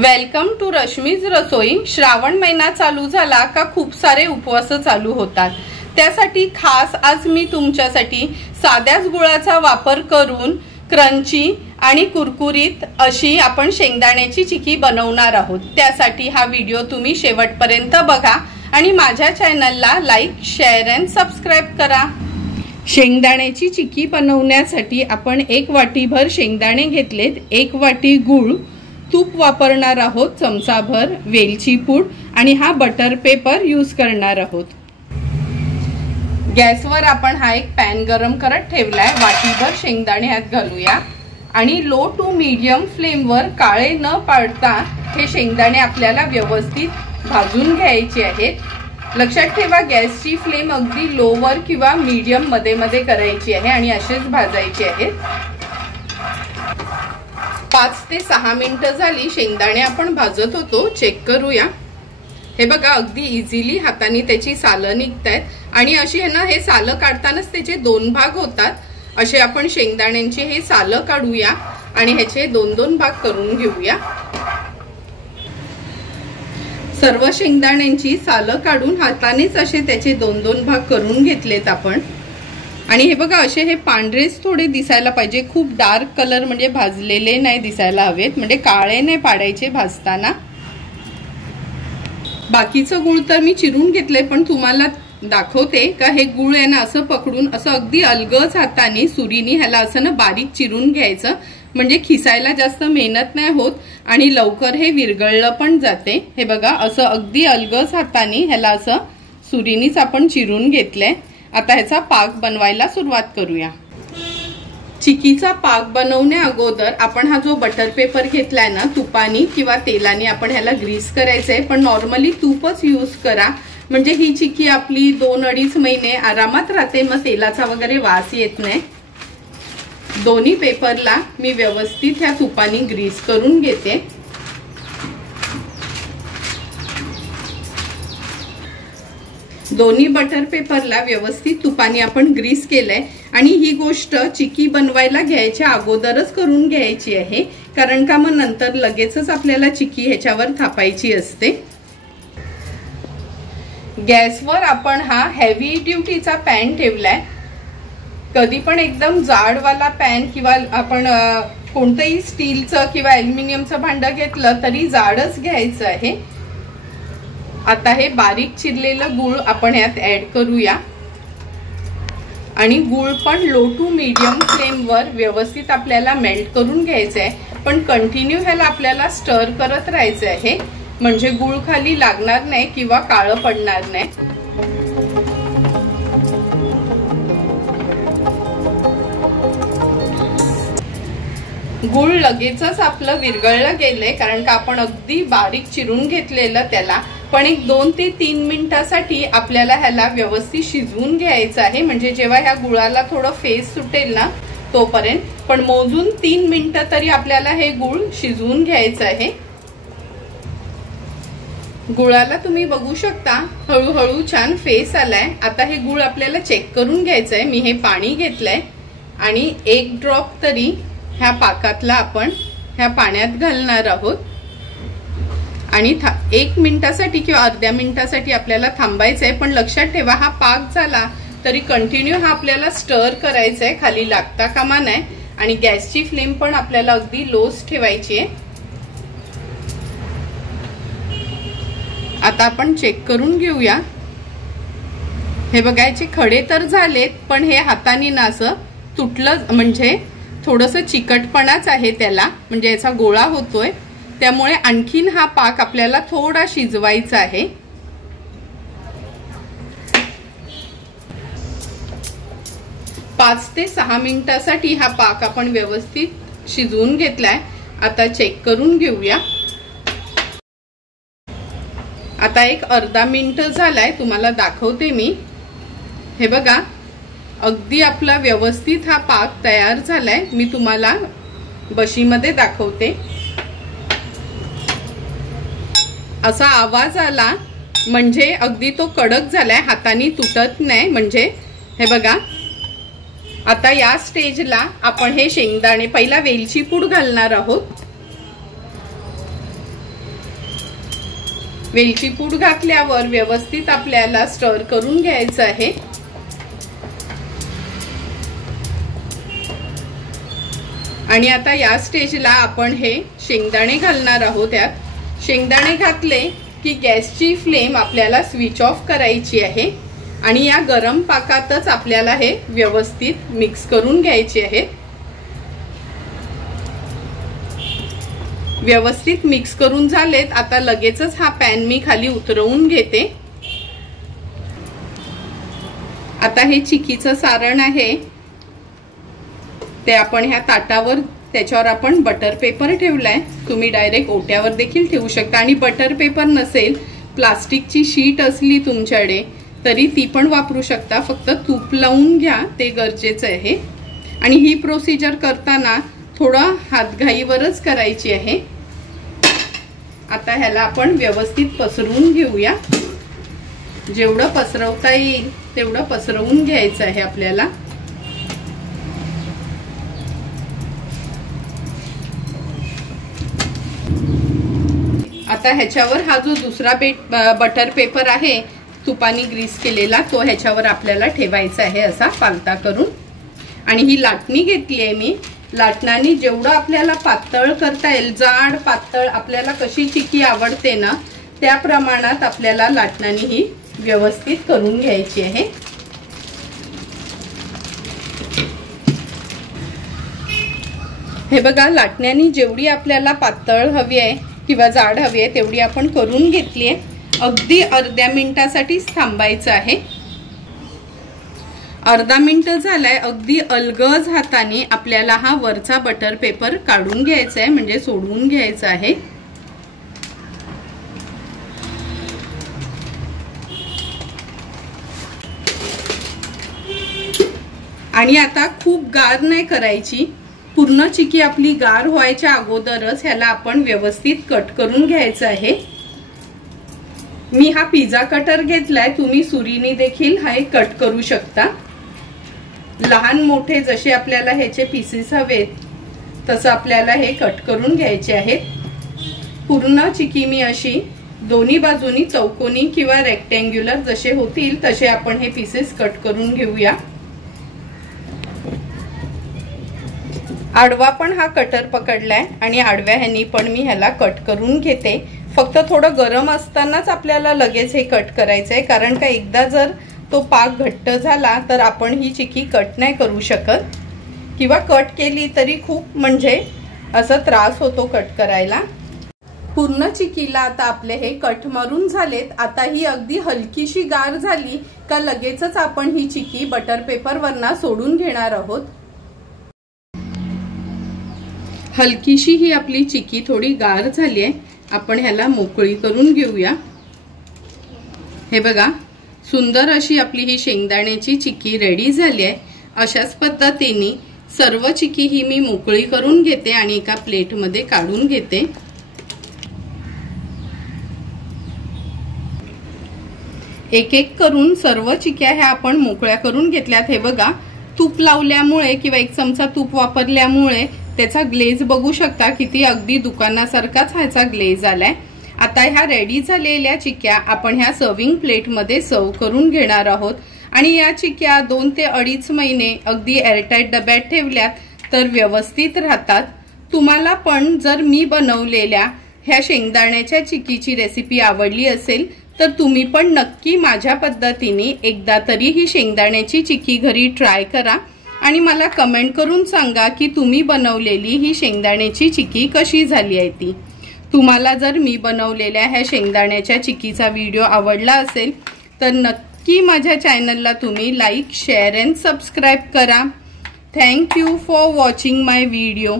Welcome to Rashmi's रसोई। श्रावण महिना चालू झाला का खूप सारे उपवास चालू होतात। त्यासाठी खास आज मी तुमच्यासाठी साध्याच गुळाचा वापर करून क्रंची आणि कुरकुरीत अशी आपण शेंगदाण्याची चिक्की बनवणार आहोत। त्यासाठी हा व्हिडिओ तुम्ही शेवटपर्यंत बघा आणि माझ्या चॅनलला लाईक, शेअर अँड सबस्क्राइब करा। शेंगदाण्याची चिक्की बनवण्यासाठी आपण 1 वाटीभर शेंगदाणे घेतलेत, 1 वाटी गूळ, तूप वापरणार आहोत, चमचाभर वेलची पूड आणि हा बटर पेपर यूज करणार आहोत। गॅसवर आपण हा एक पॅन गरम करत ठेवलाय। वाटीभर शेंगदाणे यात घालूया आणि लो टू मीडियम फ्लेमवर काळे न पडता हे शेंगदाणे आपल्याला व्यवस्थित भाजून घ्यायचे आहेत। लक्षात ठेवा गॅसची फ्लेम अगदी लोवर किंवा मीडियम मध्ये करायची आहे आणि असेच भाजायचे आहेत। 5 ते 6 मिनिटं झाली शेंगदाणे आपण भाजत होतो, चेक करूया। हे बघा अगदी इझिली हाताने त्याची सालं निघतायत आणि अशी आहे ना, हे सालं काढतानाच त्याचे 2 भाग होतात। असे आपण शेंगदाण्यांचे हे सालं काढूया आणि ह्याचे 2-2 भाग करून घेऊया। सर्व शेंगदाण्यांची सालं काढून हातानेच असे त्याचे 2-2 भाग करून घेतलेत आपण। आणि हे बघा असे हे पांढरेच थोडे दिसायला पाहिजे, खूप डार्क कलर म्हणजे भाजलेले नाही दिसायला हवेत, म्हणजे काळे नाही पाडायचे भाजताना। बाकीचं गूळ तर मी चिरून घेतलंय, पण तुम्हाला दाखवते का हे गूळ आहे ना असं पकडून असं अगदी अलगद हाताने सुरीने ह्याला असं ना बारीक चिरून घ्यायचं, म्हणजे खिसायला जास्त मेहनत नाही होत आणि लवकर हे विरघळलं पण जाते। हे बघा असं अगदी अलगद हाताने ह्याला असं सुरीनेच आपण चिरून घेतलंय। आता ह्याचा पाक बनवायला सुरुवात करूया। चिक्कीचा पाक बनवण्या अगोदर आपण हा जो बटर पेपर घेतलाय ना, तुपानी किंवा तेलाने आपण ह्याला ग्रीस करायचंय, पण नॉर्मली तूपच यूज करा, म्हणजे ही चिक्की आपली 2-2.5 महिने आरामात राहते, मग तेलाचा वगैरे वास येत नाही। दोन्ही पेपरला मी व्यवस्थित ह्या तुपानी ग्रीस करून घेते। दोन्ही बटर पेपरला व्यवस्थित तुपाने आपण ग्रीस केलंय आणि ही गोष्ट चिक्की बनवायला घ्यायच्या अगोदरच करून घ्यायची आहे, कारण का मग नंतर लगेचच आपल्याला चिक्की ह्याच्यावर थापायची असते। गॅसवर आपण हा हेवी ड्युटीचा पॅन ठेवलाय। कधी पण एकदम जाडवाला पॅन किंवा आपण कोणतंही स्टीलचं किंवा ॲल्युमिनियमचं भांडं घेतलं तरी जाडच घ्यायचं आहे। आता हे बारीक चिरलेलं गूळ आपण यात ऍड करूया आणि गूळ पण लो टू मीडियम फ्लेमवर व्यवस्थित आपल्याला मेल्ट करून घ्यायचं आहे, पण कंटिन्यू ह्याला आपल्याला स्टर करत राहायचं आहे, म्हणजे गूळ खाली लागणार नाही किंवा काळं पडणार नाही। गूळ लगेचच आपलं विरघळलं गेलंय, कारण का आपण अगदी बारीक चिरून घेतलेलं त्याला, पण एक 2 ते 3 मिनिटासाठी आपल्याला ह्याला व्यवस्थित शिजवून घ्यायचं आहे, म्हणजे जेव्हा ह्या गुळाला थोडं फेस सुटेल ना तोपर्यंत, पण मोजून 3 मिनिटं तरी आपल्याला हे गूळ शिजवून घ्यायचं आहे। गुळाला तुम्ही बघू शकता हळूहळू छान फेस आलाय। आता हे गूळ आपल्याला चेक करून घ्यायचंय। मी हे पाणी घेतलंय आणि 1 ड्रॉप तरी ह्या पाकातला आपण ह्या पाण्यात घालणार आहोत आणि 1 मिनिटासाठी किंवा अर्ध्या मिनिटासाठी आपल्याला थांबायचंय, पण लक्षात ठेवा हा पाक झाला तरी कंटिन्यू हा आपल्याला स्टर करायचा आहे, खाली लागता कामा नये आणि गॅसची फ्लेम पण आपल्याला अगदी लोच ठेवायची आहे। आता आपण चेक करून घेऊया। हे बघायचे खडे तर झालेत, पण हे हाताने ना असं तुटलं, म्हणजे थोडंसं चिकटपणाच आहे त्याला, म्हणजे याचा गोळा होतोय, त्यामुळे आणखीन हा पाक आपल्याला थोडा शिजवायचा आहे। पाच ते 6 मिनिटासाठी हा पाक आपण व्यवस्थित शिजवून घेतलाय। आता चेक करून घेऊया। आता एक अर्धा मिनिट झालाय, तुम्हाला दाखवते मी। हे बघा अगदी आपला व्यवस्थित हा पाक तयार झालाय। मी तुम्हाला बशीमध्ये दाखवते। असा आवाज आला म्हणजे अगदी तो कडक झालाय, हाताने तुटत नाही, म्हणजे हे बघा। आता या स्टेजला आपण हे शेंगदाणे पहिला वेलची पूड घालणार आहोत। वेलची पूड घातल्यावर व्यवस्थित आपल्याला स्टर करून घ्यायचं आहे। आणि आता या स्टेजला आपण हे शेंगदाणे घालणार आहोत। यात शेंगदाणे घातले की गॅसची फ्लेम आपल्याला स्विच ऑफ करायची आहे आणि या गरम पाकातच आपल्याला हे व्यवस्थित मिक्स करून घ्यायचे आहे। व्यवस्थित मिक्स करून झालेत। आता लगेचच हा पॅन मी खाली उतरवून घेते। आता हे चिकीचं सारण आहे ते आपण ह्या ताटावर, त्याच्यावर आपण बटर पेपर ठेवलाय। तुम्ही डायरेक्ट ओट्यावर देखील ठेवू शकता आणि बटर पेपर नसेल, प्लास्टिकची शीट असली तुमच्याकडे तरी ती पण वापरू शकता। फक्त तूप लावून घ्या, ते गरजेचं आहे। आणि ही प्रोसिजर करताना थोडं हातघाईवरच करायची आहे। आता ह्याला आपण व्यवस्थित पसरवून घेऊया। जेवढं पसरवता येईल तेवढं पसरवून घ्यायचं आहे आपल्याला। आता ह्याच्यावर हा जो दुसरा बटर पेपर आहे तुपाने ग्रीस केलेला, तो ह्याच्यावर आपल्याला ठेवायचा आहे असा पालता करून। आणि ही लाटणी घेतली आहे मी। लाटणाने जेवढं आपल्याला पातळ करता येईल, जाड पातळ आपल्याला कशी चिकी आवडते ना त्या प्रमाणात आपल्याला लाटणाने ही व्यवस्थित करून घ्यायची आहे। हे बघा, लाटण्याने जेवढी आपल्याला पातळ हवी आहे किंवा जाड हवी आहे तेवढी आपण करून घेतली आहे। अगदी अर्ध्या मिनिटासाठीच थांबायचं आहे। अर्धा मिनिट झालाय। अगदी अलगद हाताने आपल्याला हा वरचा बटर पेपर काढून घ्यायचा आहे, म्हणजे सोडवून घ्यायचा आहे। आणि आता खूप गार नाही करायची, पूर्ण चिकी आपली गार व्हायच्या अगोदरच ह्याला आपण व्यवस्थित कट करून घ्यायचं आहे। मी हा पिझ्झा कटर घेतलाय, तुम्ही सुरीने देखील हा कट करू शकता। लहान मोठे जसे आपल्याला ह्याचे पीसेस हवेत तसं आपल्याला हे कट करून घ्यायचे आहेत। पूर्ण चिकी मी अशी दोन्ही बाजूनी चौकोनी किंवा रेक्टँग्युलर जसे होतील तसे आपण हे पीसेस कट करून घेऊया। आडवा पण हा कटर पकडलाय आणि आडव्या ह्यानी पण मी ह्याला कट करून घेते। फक्त थोडं गरम असतानाच आपल्याला लगेच हे कट करायचंय, कारण का एकदा जर तो पाक घट्ट झाला तर आपण ही चिकी कट नाही करू शकत, किंवा कट केली तरी खूप म्हणजे असं त्रास होतो कट करायला। पूर्ण चिकीला आता आपले हे कट मारून झालेत। आता ही अगदी हलकीशी गार झाली का लगेचच आपण ही चिकी बटर पेपर वरना सोडून घेणार आहोत। हलकीशी ही आपली चिकी थोडी गार झाली आहे, आपण ह्याला मोकळी करून घेऊया। हे बघा, सुंदर अशी आपली ही शेंगदाण्याची चिकी रेडी झाली आहे। अशाच पद्धतीने सर्व चिकी ही मी मोकळी करून घेते आणि एका प्लेटमध्ये काढून घेते। एक एक करून सर्व चिक्या ह्या आपण मोकळ्या करून घेतल्यात। हे बघा, तूप लावल्यामुळे किंवा एक चमचा तूप वापरल्यामुळे त्याचा ग्लेज बघू शकता, किती अगदी दुकानासारखाच ह्याचा ग्लेज आलाय। आता ह्या रेडी झालेल्या चिक्या आपण ह्या सर्विंग प्लेटमध्ये सर्व करून घेणार आहोत। आणि या चिक्या 2 ते 2.5 महिने अगदी एअरटाईट डब्यात ठेवल्यात तर व्यवस्थित राहतात। तुम्हाला पण जर मी बनवलेल्या ह्या शेंगदाण्याच्या चिकीची रेसिपी आवडली असेल तर तुम्ही पण नक्की माझ्या पद्धतीने एकदा तरी ही शेंगदाण्याची चिकी घरी ट्राय करा आणि मला कमेंट करून सांगा की तुम्ही बनवलेली ही शेंगदाण्याची चिकी कशी झाली आहे ती। तुम्हाला जर मी बनवलेल्या ह्या शेंगदाण्याच्या चिकीचा व्हिडिओ आवडला असेल तर नक्की माझ्या चॅनलला तुम्ही लाईक, शेअर अँड सबस्क्राईब करा। Thank you for watching my video.